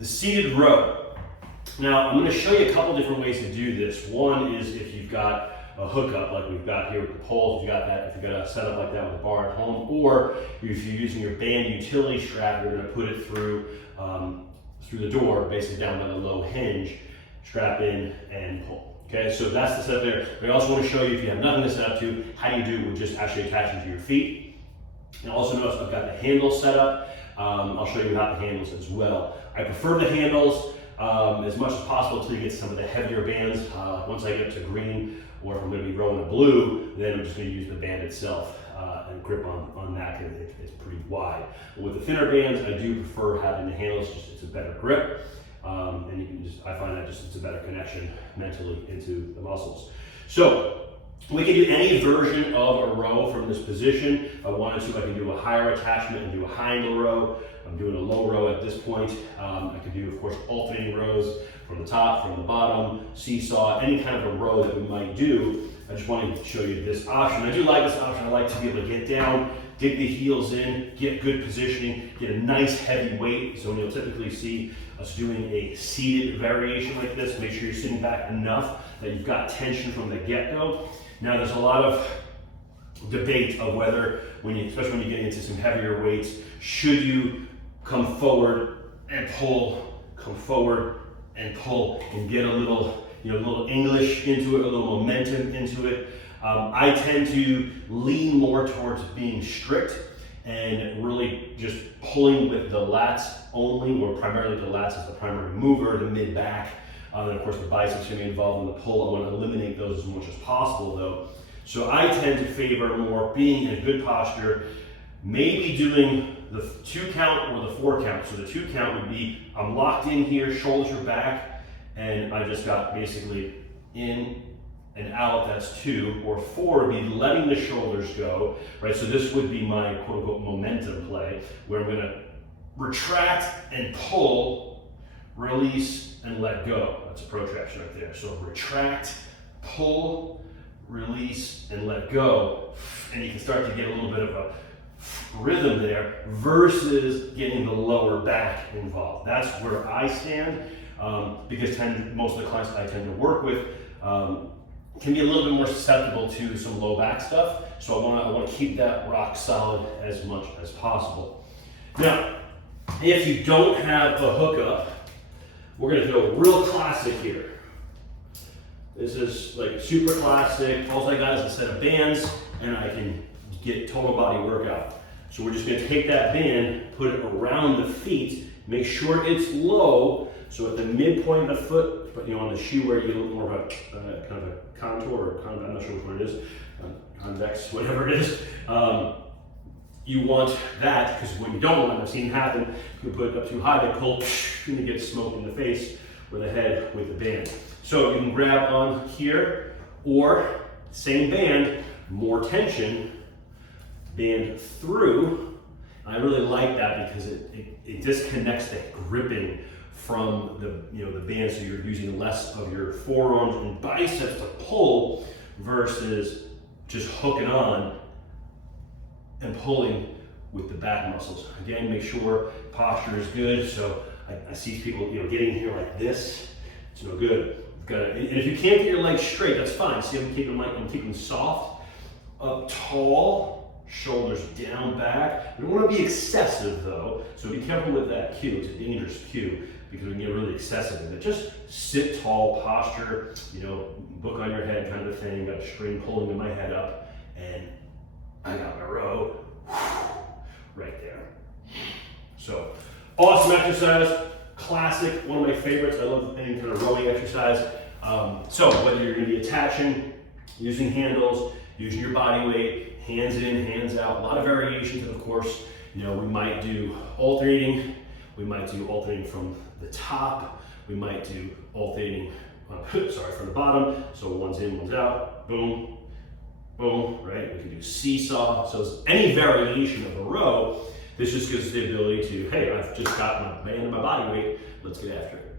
The seated row. Now, I'm going to show you a couple different ways to do this. One is if you've got a hookup like we've got here with the poles, if you've got that, if you've got a setup like that with a bar at home, or if you're using your band utility strap, you're going to put it through the door, basically down by the low hinge, strap in and pull. Okay, so that's the setup there. But I also want to show you, if you have nothing to set up to, how do you do it with just actually attaching to your feet. And also notice I've got the handles set up. I'll show you how the handles as well. I prefer the handles as much as possible until you get some of the heavier bands. Once I get to green, or if I'm going to be rowing a blue, then I'm just going to use the band itself and grip on that because it's pretty wide. But with the thinner bands, I do prefer having the handles. Just it's a better grip, and you can I find that it's a better connection mentally into the muscles. So we can do any version of a row from this position. If I wanted to, I can do a higher attachment and do a high angle row. I'm doing a low row at this point. I could do, of course, alternating rows from the top, from the bottom, seesaw, any kind of a row that we might do. I just wanted to show you this option. I do like this option. I like to be able to get down, dig the heels in, get good positioning, get a nice heavy weight. So you'll typically see us doing a seated variation like this. Make sure you're sitting back enough that you've got tension from the get-go. Now there's a lot of debate of whether, especially when you get into some heavier weights, should you come forward and pull, come forward and pull, and get a little, a little English into it, a little momentum into it. I tend to lean more towards being strict and really just pulling with the lats only, or primarily the lats as the primary mover, the mid-back. And of course the biceps are going to be involved in the pull. I want to eliminate those as much as possible though. So I tend to favor more being in a good posture, maybe doing the 2 count or the 4 count. So the 2 count would be, I'm locked in here, shoulders are back, and I just got basically in and out, that's 2, or 4 would be letting the shoulders go, right? So this would be my quote unquote momentum play, where I'm gonna retract and pull, release and let go. That's a protraction right there. So retract, pull, release and let go. And you can start to get a little bit of a rhythm there versus getting the lower back involved. That's where I stand, because most of the clients I tend to work with can be a little bit more susceptible to some low back stuff. So I want to keep that rock solid as much as possible. Now, if you don't have a hookup, we're going to do a real classic here. This is like super classic. All I got is a set of bands, and I can get total body workout. So we're just going to take that band, put it around the feet, make sure it's low. So at the midpoint of the foot, but on the shoe where you look more of a kind of a contour, or I'm not sure which one it is, convex, whatever it is. You want that, because when you don't want it, I've seen it happen, you put it up too high, they pull, and you get smoked in the face or the head with the band. So you can grab on here, or same band, more tension, band through. I really like that because it disconnects that gripping from the band, so you're using less of your forearms and biceps to pull versus just hooking on and pulling with the back muscles. Again, make sure posture is good. So I see people getting here like this. It's no good. And if you can't get your legs straight, that's fine. See, I'm keeping them soft, up tall, shoulders down back. We don't want to be excessive though, so be careful with that cue. It's a dangerous cue because we can get really excessive in it. Just sit tall, posture, book on your head kind of a thing. Got a string pulling to my head up, and I got my row right there. So awesome exercise, classic, one of my favorites. I love any kind of rowing exercise. So whether you're going to be attaching, using handles, using your body weight, hands in, hands out, a lot of variations. And of course, we might do alternating. We might do alternating from the top. We might do alternating, from the bottom. So one's in, one's out, boom, boom, right? We can do seesaw. So it's any variation of a row. This just gives us the ability to, hey, I've just got my band and my body weight. Let's get after it.